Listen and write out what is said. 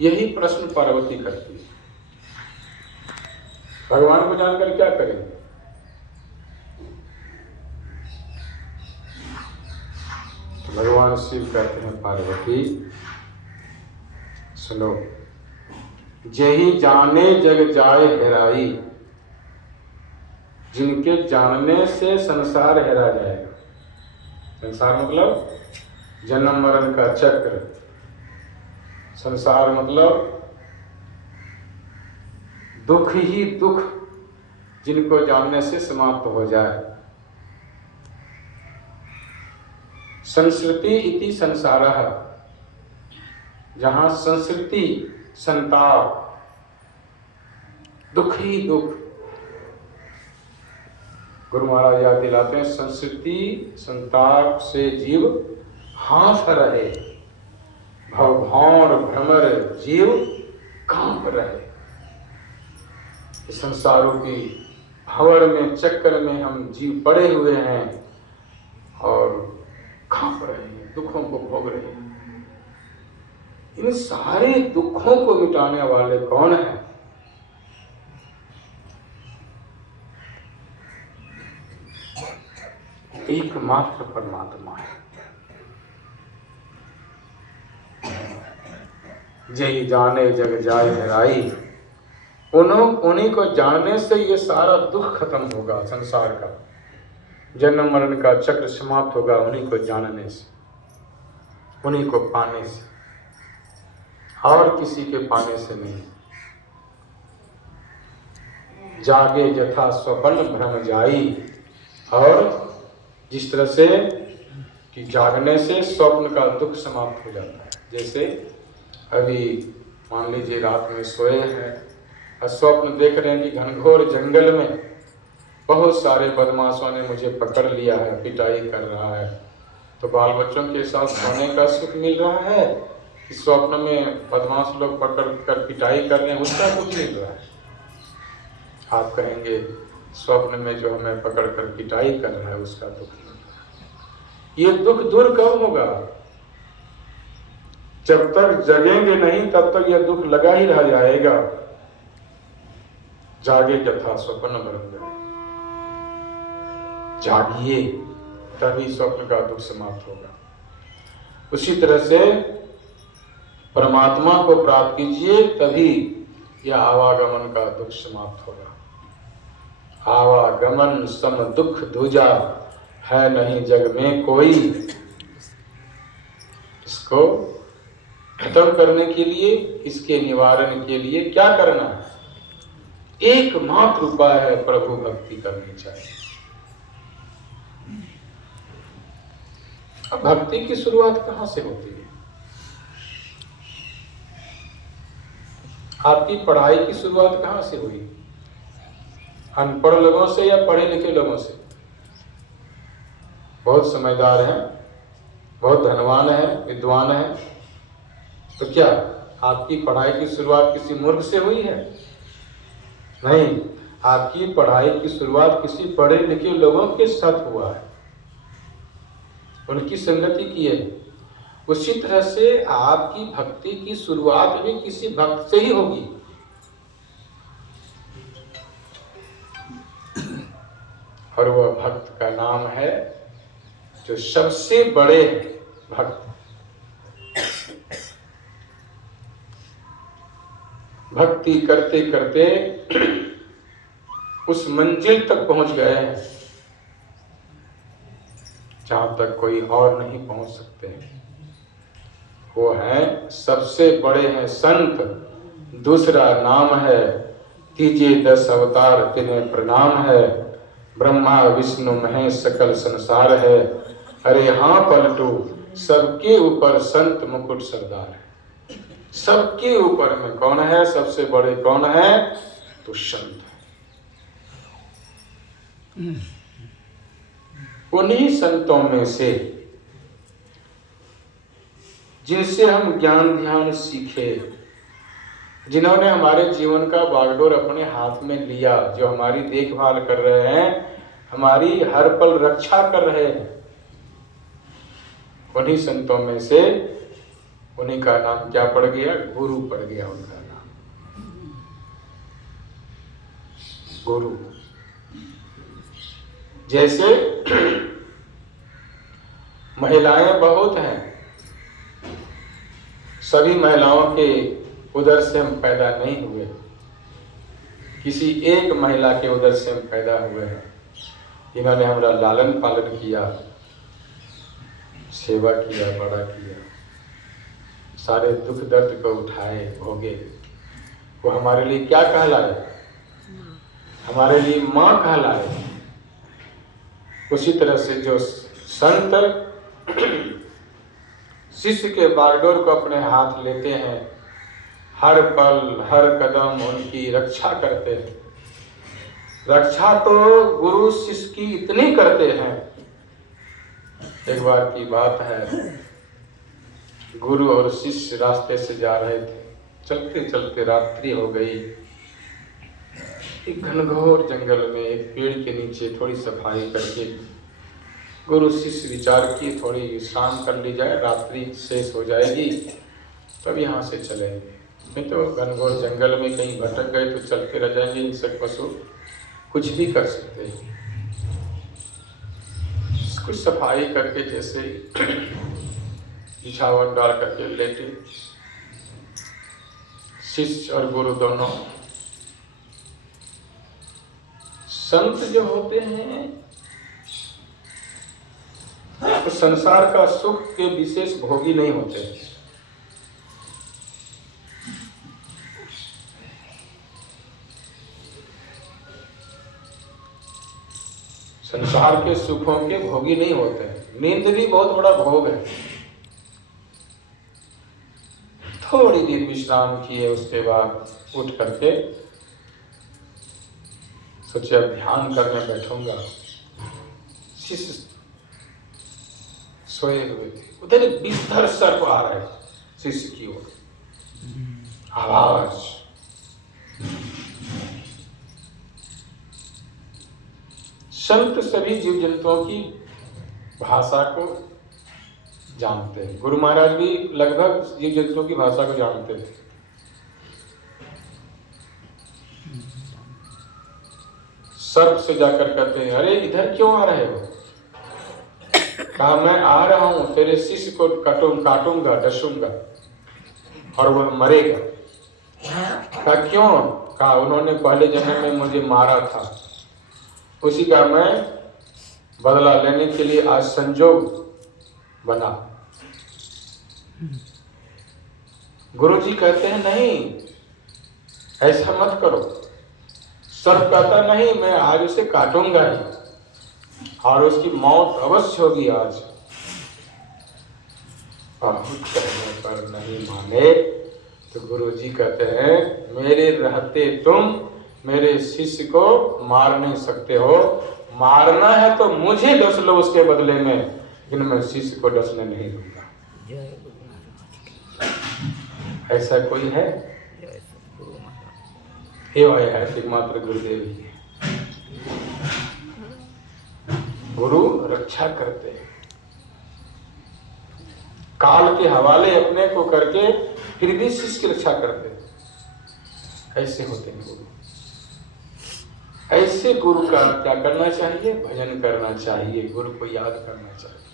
यही प्रश्न पार्वती करती है। भगवान को जानकर क्या करेंगे? तो भगवान शिव कहते हैं, पार्वती सुनो, जेहि जाने जग जाए हेराई, जिनके जानने से संसार हेरा जाएगा। संसार मतलब जन्म मरण का चक्र, संसार मतलब दुख ही दुख, जिनको जानने से समाप्त हो जाए। संस्कृति इति संसारः, जहां संस्कृति संताप, दुख ही दुख। गुरु महाराज याद दिलाते हैं, संस्कृति संताप से जीव हाँफ रहे, भवभौर भ्रमर जीव कांप रहे। संसारों की भंवर में चक्कर में हम जीव पड़े हुए हैं और कांप रहे हैं, दुखों को भोग रहे हैं। इन सारे दुखों को मिटाने वाले कौन है? एकमात्र परमात्मा है। जय जाने जग जाए हेराई, उन्हीं को जानने से ये सारा दुख खत्म होगा। संसार का जन्म मरण का चक्र समाप्त होगा उन्हीं को जानने से, उन्हीं को पाने से, और किसी के पाने से नहीं। जागे जथा स्वप्न भ्रम जाई, और जिस तरह से कि जागने से स्वप्न का दुख समाप्त हो जाता है। जैसे अभी मान लीजिए रात में सोए हैं और स्वप्न देख रहे हैं कि घनघोर जंगल में बहुत सारे बदमाशों ने मुझे पकड़ लिया है, पिटाई कर रहा है। तो बाल बच्चों के साथ सोने का सुख मिल रहा है कि स्वप्न में बदमाश लोग पकड़ कर पिटाई कर रहे हैं, उसका दुख मिल रहा है? आप कहेंगे स्वप्न में जो हमें पकड़ कर पिटाई कर रहा है उसका दुख मिल रहा है। ये दुख दूर कब होगा? जब तक जगेंगे नहीं तब तक यह दुख लगा ही रह जाएगा। जागे जथा स्वप्न भ्रम जाई, जागिए तभी स्वप्न का दुख समाप्त होगा। उसी तरह से परमात्मा को प्राप्त कीजिए, तभी यह आवागमन का दुख समाप्त होगा। आवागमन सम दुख दूजा, है नहीं जग में कोई। इसको खत्म करने के लिए, इसके निवारण के लिए क्या करना है? एकमात्र उपाय है, प्रभु भक्ति करनी चाहिए। अब भक्ति की शुरुआत कहां से होती है? आपकी पढ़ाई की शुरुआत कहां से हुई? अनपढ़ लोगों से या पढ़े लिखे लोगों से? बहुत समझदार हैं, बहुत धनवान है, विद्वान है, तो क्या आपकी पढ़ाई की शुरुआत किसी मूर्ख से हुई है? नहीं, आपकी पढ़ाई की शुरुआत किसी पढ़े लिखे लोगों के साथ हुआ है, उनकी संगति की है। उसी तरह से आपकी भक्ति की शुरुआत भी किसी भक्त से ही होगी। और वह भक्त का नाम है जो सबसे बड़े भक्त। भक्ति करते करते उस मंजिल तक पहुंच गए हैं जहां तक कोई और नहीं पहुंच सकते। वो हैं सबसे बड़े हैं संत, दूसरा नाम है, तीजे 10 अवतार तिन्हें प्रणाम है। ब्रह्मा विष्णु महेश सकल संसार है, अरे हाँ पलटू सबके ऊपर संत मुकुट सरदार है। सबके ऊपर में कौन है? सबसे बड़े कौन है? तो संत है। उन्हीं संतों में से जिनसे हम ज्ञान ध्यान सीखे, जिन्होंने हमारे जीवन का बागडोर अपने हाथ में लिया, जो हमारी देखभाल कर रहे हैं, हमारी हर पल रक्षा कर रहे हैं, उन्हीं संतों में से उन्हीं का नाम क्या पड़ गया? गुरु पड़ गया उनका नाम, गुरु। जैसे महिलाएं बहुत हैं, सभी महिलाओं के उदर से हम पैदा नहीं हुए, किसी एक महिला के उदर से हम पैदा हुए हैं। इन्होंने हमारा लालन पालन किया, सेवा किया, बड़ा किया, सारे दुख दर्द को उठाए, भोगे। वो हमारे लिए क्या कहलाए? हमारे लिए माँ कहलाए। उसी तरह से जो संत शिष्य के बागडोर को अपने हाथ लेते हैं, हर पल हर कदम उनकी रक्षा करते हैं। रक्षा तो गुरु शिष्य की इतनी करते हैं। एक बार की बात है, गुरु और शिष्य रास्ते से जा रहे थे, चलते चलते रात्रि हो गई। एक घनघोर जंगल में एक पेड़ के नीचे थोड़ी सफाई करके गुरु शिष्य विचार किए, थोड़ी विश्राम कर ली जाए, रात्रि शेष हो जाएगी तब यहाँ से चलेंगे। नहीं तो घनघोर जंगल में कहीं भटक गए तो चलते रह जाएंगे। इंसेक्ट पशु कुछ भी कर सकते हैं। कुछ सफाई करके जैसे बिछावन डाल करके लेटे, शिष्य और गुरु दोनों। संत जो होते हैं तो संसार का सुख के विशेष भोगी नहीं होते। संसार के सुखों के भोगी नहीं होते। नींद भी बहुत बड़ा भोग है। थोड़ी देर विश्राम किए, उसके बाद उठ करके सोचे अब ध्यान करने बैठूंगा। शिष्य सोए हुए थे, उधर बिस्तर सर्प आ रहे शिष्य की ओर, आवाज। संत सभी जीव जंतुओं की भाषा को जानते हैं। गुरु महाराज भी लगभग जीव जंतुओं की भाषा को जानते थे। सर्प से जाकर कहते हैं, अरे इधर क्यों आ रहे हो? कहा मैं आ रहा हूं, तेरे शिष्य को काटूंगा, डसूंगा और वह मरेगा। कहा क्यों? कहा उन्होंने पहले जन्म में मुझे मारा था, उसी का मैं बदला लेने के लिए आज संजोग बना। गुरुजी कहते हैं नहीं, ऐसा मत करो। सर्प कहता नहीं, मैं आज उसे काटूंगा ही और उसकी मौत अवश्य होगी आज। बहुत कहने पर नहीं माने तो गुरुजी कहते हैं, मेरे रहते तुम मेरे शिष्य को मार नहीं सकते हो। मारना है तो मुझे डस लो उसके बदले में, लेकिन मैं शिष्य को डसने नहीं दूंगा। ऐसा कोई है? है एकमात्र गुरुदेव ही है। गुरु रक्षा करते हैं, काल के हवाले अपने को करके फिर भी शिष्य की रक्षा करते हैं। ऐसे होते हैं गुरु। ऐसे गुरु का क्या करना चाहिए? भजन करना चाहिए, गुरु को याद करना चाहिए।